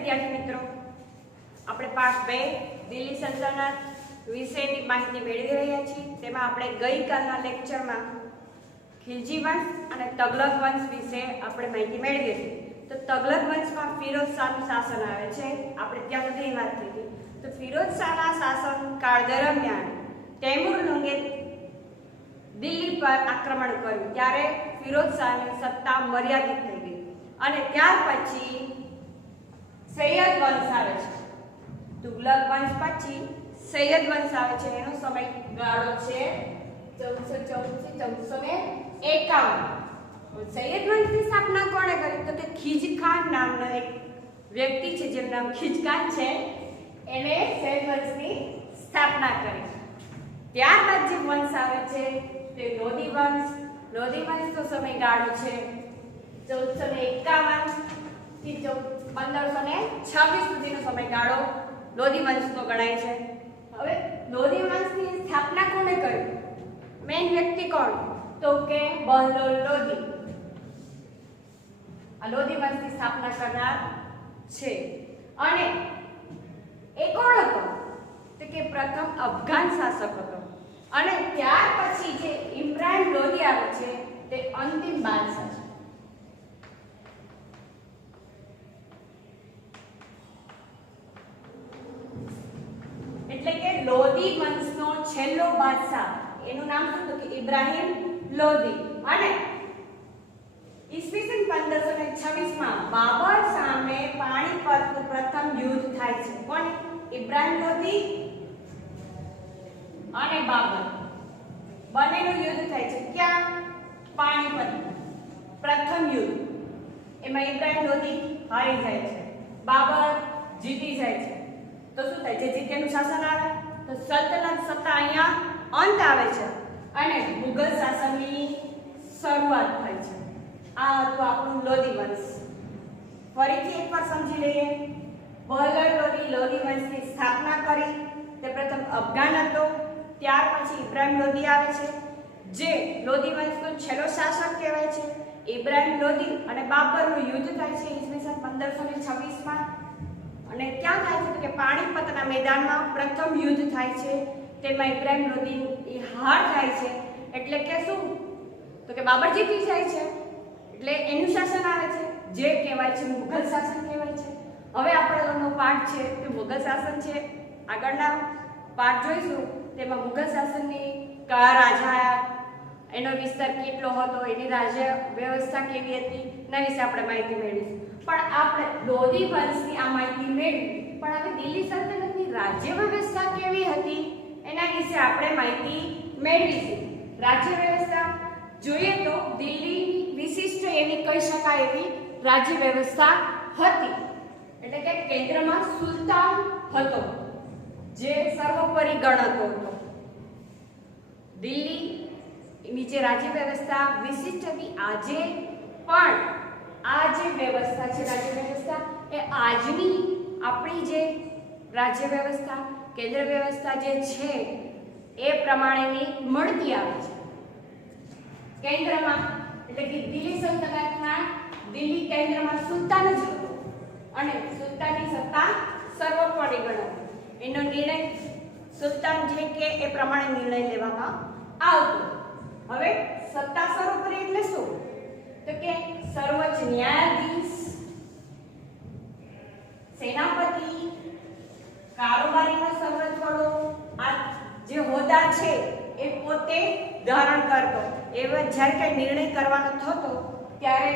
વિદ્યાર્થી મિત્રો, આપણે પાઠ 2 દિલ્હી સલ્તનત વિશેની માહિતી મેળવી રહ્યા છીએ। તેમાં આપણે ગઈકાલના લેક્ચરમાં ખિલજી વંશ અને તગલક વંશ વિશે આપણે માહિતી મેળવી હતી। તો તગલક વંશમાં ફિરોજ શાહનું શાસન આવે છે, આપણે ત્યાં સુધીની વાત થઈ હતી। તો ફિરોજ શાહના શાસનકાળ દરમિયાન તૈમુરલંગે દિલ્હી પર આક્રમણ કર્યું, ત્યારે ફિરોજ શાહની સત્તા મર્યાદિત થઈ ગઈ અને ત્યાર પછી સૈયદ વંશ આવે છે। તુગલક વંશ પછી સૈયદ વંશ આવે છે, એનો સમયગાળો છે 1414 થી 1451। સૈયદ વંશની સ્થાપના કોણે કરી? તો કે ખિજખાન નામનો એક વ્યક્તિ છે, જેનું નામ ખિજખાન છે, એને સૈયદ વંશની સ્થાપના કરી। ત્યારબાદ જે વંશ આવે છે તે લોધી વંશ। લોધી વંશનો સમયગાળો છે 1451 થી 1526 સુધીનો સમયગાળો લોધી વંશનો ગણાય છે। હવે લોધી વંશની સ્થાપના કોણે કરી? મેઇન વ્યક્તિ કોણ? તો કે બહલોલ લોધી આ લોધી વંશની સ્થાપના કરનાર છે। અને એ કોણ હતો? તો કે પ્રથમ અફઘાન શાસક હતો અને ત્યાર પછી જે ઇબ્રાહિમ લોધી આવે છે તે અંતિમ બાદશાહ છે। એટલે કે લોધી વંશનો છેલ્લો બાદશાહ, એનું નામ શું? તો કે ઇબ્રાહિમ લોધી। અને ઈસવીસન 1526 માં બાબર સામે પાણીપતનું પ્રથમ યુદ્ધ થાય છે। કોણ? ઇબ્રાહિમ લોધી અને બાબર બંનેનું યુદ્ધ થાય છે। ક્યાં? પાણીપત પ્રથમ યુદ્ધ। એમાં ઇબ્રાહિમ લોધી હારી જાય છે, બાબર જીતી જાય છે। તો શું થાય છે? જીત્યાનું શાસન આવે તો સલ્તનત સત્તા અહીંયા અંત આવે છે અને મુગલ શાસનની શરૂઆત થાય છે। આ હતું આપણું લોધી વંશ। ફરીથી એકવાર સમજી લઈએ। બહલોલ લોધી લોધી વંશની સ્થાપના કરી, તે પ્રથમ અફઘાન હતો, ત્યાર પછી ઇબ્રાહિમ લોધી આવે છે, જે લોધી વંશનો છેલ્લો શાસક કહેવાય છે। ઇબ્રાહિમ લોધી અને બાબરનું યુદ્ધ થાય છે ઈસવીસન 1526 માં। અને ક્યાં થાય છે? તો કે પાણીપતના મેદાનમાં પ્રથમ યુદ્ધ થાય છે, તેમાં ઇબ્રાહિમ લોધીની હાર થાય છે। એટલે કે શું? તો કે બાબર જીતી જાય છે, એટલે એનું શાસન આવે છે, જે કહેવાય છે મુઘલ શાસન કહેવાય છે। હવે આપણો પાઠ છે તે મુઘલ શાસન છે। આગળના પાઠ જોઈશું તેમાં મુઘલ શાસનની કયા રાજા, એનો વિસ્તાર કેટલો હતો, એની રાજ્ય વ્યવસ્થા કેવી હતી, એના વિશે આપણે માહિતી મેળવીશું। પણ આપણે લોધી વંશની આ માહિતી મેળવી, પણ હવે દિલ્હી સલ્તનતની રાજ્ય વ્યવસ્થા કેવી હતી એના વિશે આપણે માહિતી મેળવીશું। રાજ્ય વ્યવસ્થા જોઈએ તો દિલ્હીની વિશિષ્ટ એવી કહી શકાય એવી રાજ્ય વ્યવસ્થા હતી। એટલે કે કેન્દ્રમાં સુલતાન હતો, જે સર્વોપરી ગણાતો હતો। દિલ્હીની જે રાજ્ય વ્યવસ્થા વિશિષ્ટ હતી, આજે પણ આ જે વ્યવસ્થા છે રાજ્ય વ્યવસ્થા એ આજની આપણી જે રાજ્ય વ્યવસ્થા કેન્દ્ર વ્યવસ્થા જે છે એ પ્રમાણેની મળતી આવે છે। કેન્દ્રમાં એટલે કે દિલ્હી સલ્તનતના દિલ્હી કેન્દ્રમાં સુલતાન જ હતો અને સુલતાનની સત્તા સર્વોપરી ગણાતી। એનો નિર્ણય સુલતાન જે કે એ પ્રમાણે નિર્ણય લેવામાં આવતો। હવે સત્તા સર્વોપરી એટલે શું? તો કે સર્વોચ્ચ ન્યાયાધીશ, સેનાપતિ, કારોબારીનો સર્વોચ્ચ વડો, આ જે હોદ્દા છે એ પોતે ધારણ કરતો। એવા જ્યારે કઈ નિર્ણય કરવાનો થતો ત્યારે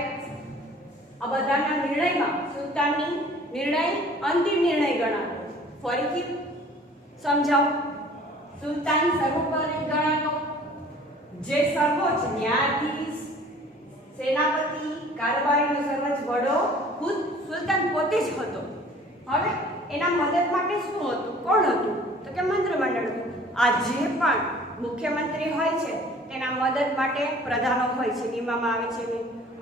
આ બધાના નિર્ણયમાં સુલતાનની નિર્ણય અંતિમ નિર્ણય ગણાતો। ફરીથી સમજાવું, સુલતાન સર્વોપરી ગણાતો, જે સર્વોચ્ચ ન્યાયાધીશ, સેનાપતિ, કારોબારીનો સર્વોચ્ચ વડો ખુદ સુલતાન પોતે જ હતો। હવે એના મદદ માટે શું હતું? કોણ હતું? તો કે મંત્રીમંડળ હતું। આજે પણ મુખ્યમંત્રી હોય છે, તેના મદદ માટે પ્રધાનો હોય છે, નિમવામાં આવે છે।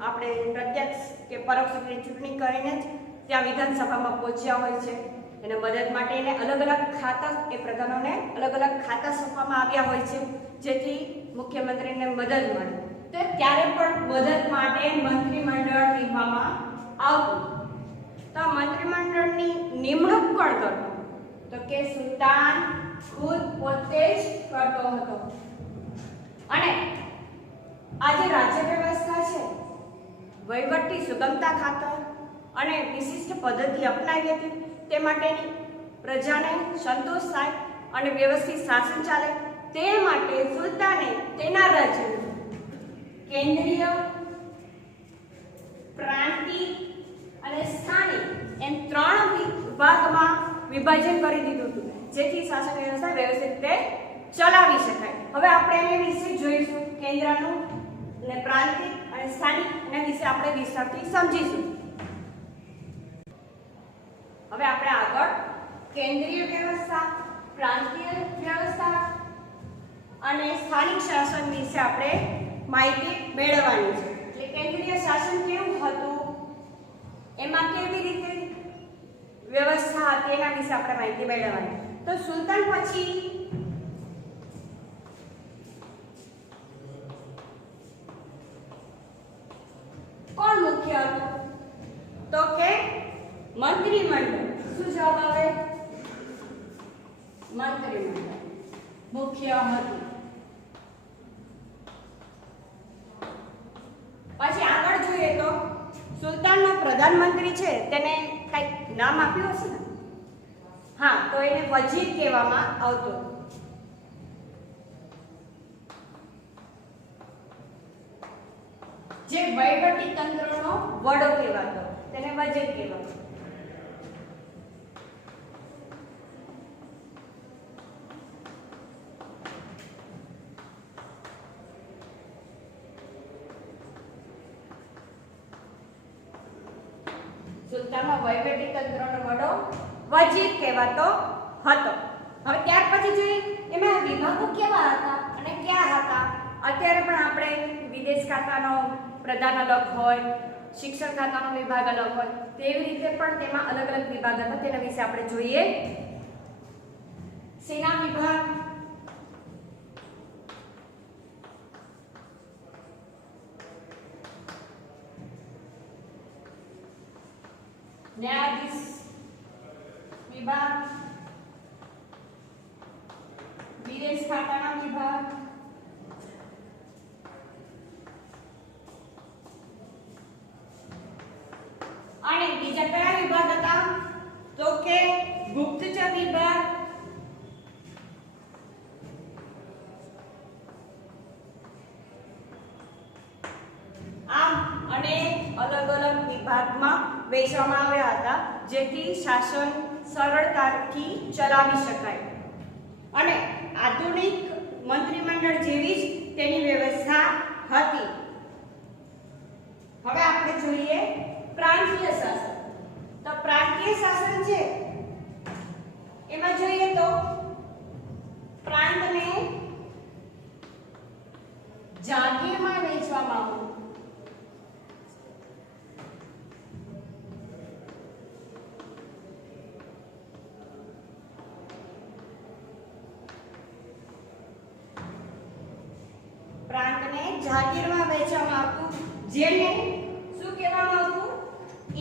આપણે પ્રત્યક્ષ કે પરોક્ષ રીતે ચૂંટણી કરીને જ ત્યાં વિધાનસભામાં પહોંચ્યા હોય છે। એને મદદ માટે એને અલગ અલગ ખાતા, એ પ્રધાનોને અલગ અલગ ખાતા સોંપવામાં આવ્યા હોય છે, જેથી મુખ્યમંત્રીને મદદ મળે। તો ત્યારે પણ મદદ માટે મંત્રીમંડળ નિમવામાં આવતું। તો મંત્રીમંડળની નિમણૂક કોણ કરતો? તો કે સુલતાન ખુદ પોતે જ કરતો હતો. અને આ જે રાજ્ય વ્યવસ્થા છે, વહીવટી સુગમતા ખાતર અને વિશિષ્ટ પદ્ધતિ અપનાવી હતી. તે માટેની પ્રજાને સંતોષ થાય અને વ્યવસ્થિત શાસન ચાલે તે માટે સુલતાને તેના રાજ્યનું કેન્દ્રીય, પ્રાંતિક અને સ્થાનિક એમ 3 વિભાગમાં વિભાજન કરી દીધું હતું, જેથી શાસન વ્યવસ્થા વ્યવસ્થિત રીતે ચલાવી શકાય. હવે આપણે એને વિશે જોઈશું. કેન્દ્રનું અને પ્રાંતિક અને સ્થાનિક એના વિશે આપણે વિસ્તારથી સમજીશું. હવે આપણે આગળ કેન્દ્રીય વ્યવસ્થા, પ્રાંતીય વ્યવસ્થા અને સ્થાનિક શાસન વિશે આપણે માહિતી મેળવવાની છે. એટલે કેન્દ્રીય શાસન કેવું હતું, એમાં કેવી રીતે વ્યવસ્થા હતી એના વિશે આપણે માહિતી મેળવવાની. તો સુલતાન પછી કોણ મુખ્ય હતું? તો કે મંત્રીમંડળ. શું જવાબ આવે? મંત્રીમંડળ મુખ્ય હતું. પછી આગળ જોઈએ તો સુલતાનનો પ્રધાનમંત્રી છે તેને કઈક નામ આપ્યું હશે ને? હા, તો એને વજીર કહેવામાં આવતો. જે વહીવટી તંત્રનો વડો કહેવાતો તેને વજીર કહેવાતો. સુલતાનનો વહીવટી તંત્રનો વડો વજીર કહેવાતો હતો. હવે ત્યાર પછી જોઈએ એમાં વિભાગો કેવા હતા અને ક્યાં હતા. અત્યારે પણ આપણે વિદેશ ખાતાનો પ્રધાન અલગ હોય, શિક્ષણ ખાતાનો વિભાગ અલગ હોય, તેવી રીતે પણ તેમાં અલગ અલગ વિભાગ હતા. તેના વિશે આપણે જોઈએ. સેના વિભાગ, ન્યાયાધીશ વિભાગ, વિદેશ ખાતાના વિભાગ, અને બીજા કયા વિભાગ હતા? તો કે ગુપ્તચર વિભાગ, આમ અને અલગ અલગ વિભાગમાં વહેંચવામાં આવ્યા હતા, જેથી શાસન સરળતાથી ચલાવી શકાય. અને આધુનિક મંત્રીમંડળ જેવી જ તેની વ્યવસ્થા હતી. હવે આપણે જોઈએ પ્રાંતીય શાસન. તો પ્રાંતીય શાસન છે એમાં જોઈએ તો પ્રાંતને જાગીરમાં વહેંચવામાં આવ્યું. પ્રાંતને જાગીરમાં વહેંચવામાં આવતું, જેને શું કહેવામાં આવતું?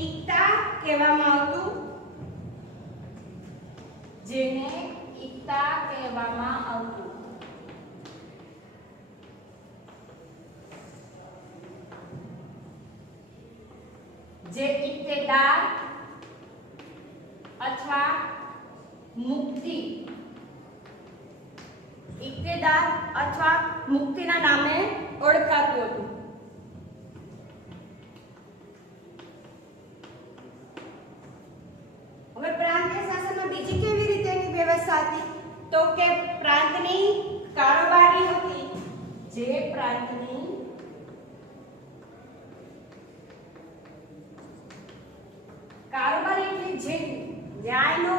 ઇક્તા કહેવામાં આવતું. જેને ઇક્તા કહેવામાં આવતું. જે ઇક્તેદાર અથવા મુક્તિ, ઇક્તેદાર અથવા મુક્તિના નામે ઓળખાતું હતું. હવે પ્રાંતીય શાસનમાં બીજી કેવી રીતેની વ્યવસ્થા હતી? તો કે પ્રાંતની કારોબારી હતી. જે પ્રાંતની કારોબારી એટલે જે ન્યાયનો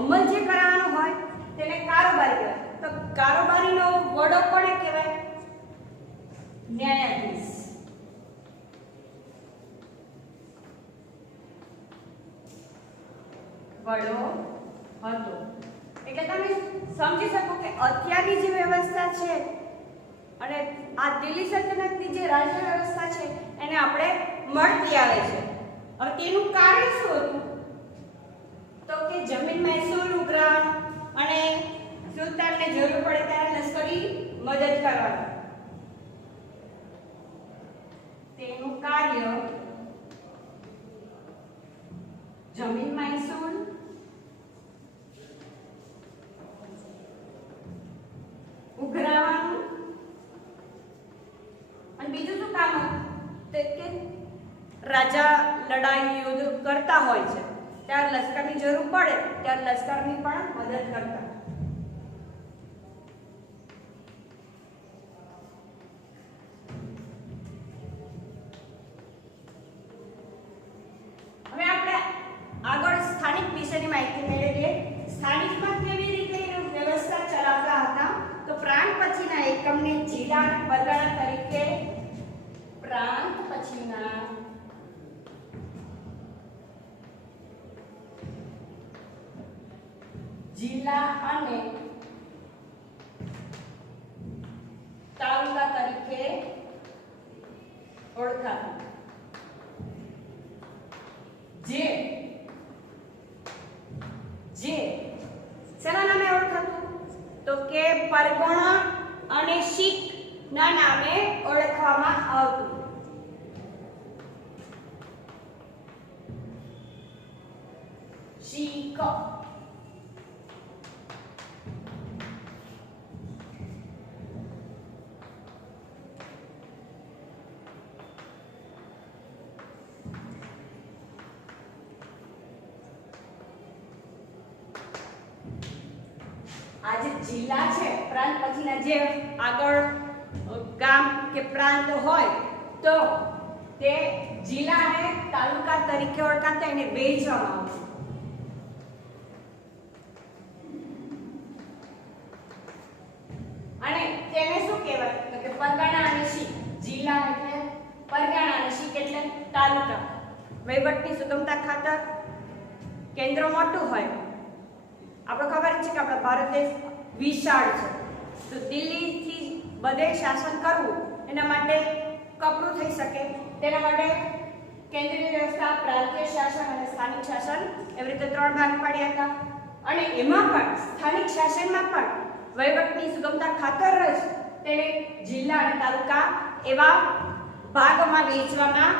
અમલ જે કરાવવાનો હોય તેને કારોબારી કહેવાય. તો કારોબારીનો વડો કોને કહેવાય? ન્યાયાધીશ. વડો હતો. એટલે તમે સમજી શકો કે અત્યારની જે વ્યવસ્થા છે અને આ દિલ્હી સલ્તનતની જે રાજ્ય વ્યવસ્થા છે એને આપણે મળતી આવે છે. હવે તેનું કાર્ય શું હતું? તો કે જમીન મહેસૂલ ઉઘરાણ અને સુલતાનને જરૂર પડે ત્યારે લશ્કરી મદદ કરવાની. તેનું કાર્ય જમીન મહેસૂલ ઉઘરાવાનું અને બીજું શું કામ હતું? તો કે રાજા લડાઈ યુદ્ધ કરતા હોય છે ત્યારે લશ્કરની જરૂર પડે ત્યારે લશ્કરની પણ મદદ કરતા. હવે આપણે આગળ સ્થાનિક વિશેની માહિતી મેળવીએ. સ્થાનિકમાં કેવી રીતે વ્યવસ્થા ચલાવતા હતા? તો પ્રાંત પછીના એકમને જિલ્લા અને પરગણા તરીકે પ્રાંત પછીના જિલ્લા અને તાલુકા તરીકે ઓળખાતા. જે શેના નામે ઓળખાતું? તો કે પરગણા અને શીખ ના નામે ઓળખવામાં આવતું. શીખ આ જે જિલ્લા છે, પ્રાંત પછીના જે આગળ ગામ કે પ્રાંત હોય તો તે જિલ્લા અને તાલુકા તરીકે ઓળખાતા, એને વહેંચવામાં આવતું. અને તેને શું કહેવાય? તો કે પરગણા અને શીખ. જિલ્લા એટલે પરગણા અને શીખ એટલે તાલુકા. વહીવટની સુગમતા ખાતર કેન્દ્ર મોટું હોય. આપણે ખબર છે કે આપણા ભારત દેશ વિશાળ છે, તો દિલ્હીથી બધે શાસન કરવું એના માટે કપરું થઈ શકે. તેના માટે કેન્દ્રીય વ્યવસ્થા, પ્રાંતીય શાસન અને સ્થાનિક શાસન એવી રીતે 3 ભાગ પાડ્યા હતા. અને એમાં પણ સ્થાનિક શાસનમાં પણ વહીવટની સુગમતા ખાતર જ તેને જિલ્લા અને તાલુકા એવા ભાગોમાં વહેંચવામાં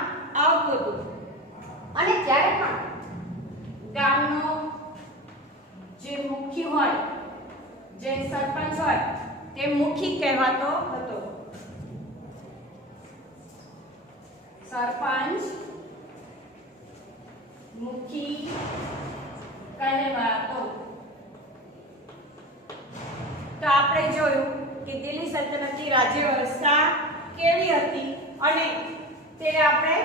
આવતું હતું. અને જ્યારે પણ ગામનો જે મુખી હોય, જે સરપંચ હોય, તે મુખી કહેવાતો હતો. સરપંચ મુખી કહેવાતો. તો આપણે જોયું કે દિલ્હી સલ્તનતની રાજ્ય વ્યવસ્થા કેવી હતી અને તેને આપણે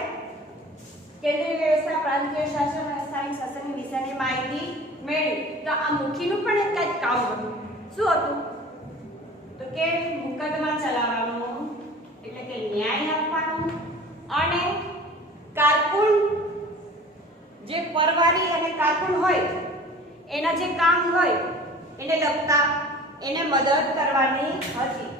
કેન્દ્રીય વ્યવસ્થા, પ્રાંતીય શાસન અને સ્થાનિક શાસનની વિશેની માહિતી મેળવી. તો આ મુખીનું પણ એક જ કામ હતું. શું હતું? તો કે મુકદ્દમા ચલાવવાનું, એટલે કે ન્યાય આપવાનું, અને કારકુન જે પરવારી અને કારકુન હોય એના જે કામ હોય એને લગતા એને મદદ કરવાની હતી.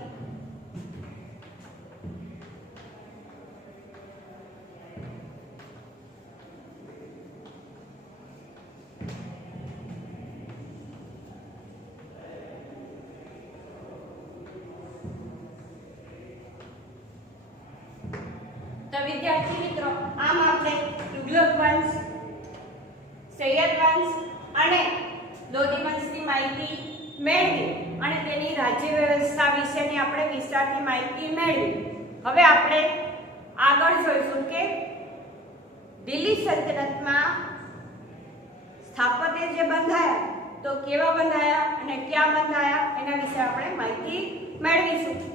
તો વિદ્યાર્થી મિત્રો, આમ આપણે તુગલક વંશ, સૈયદ વંશ અને લોધી વંશની માહિતી મેળવી અને તેની રાજ્ય વ્યવસ્થા વિશેની આપણે વિસ્તારથી માહિતી મેળવી. હવે આપણે આગળ જોઈશું કે દિલ્હી સલ્તનતમાં સ્થાપત્ય જે બંધાયા તો કેવા બંધાયા અને ક્યાં બંધાયા એના વિશે આપણે માહિતી મેળવીશું.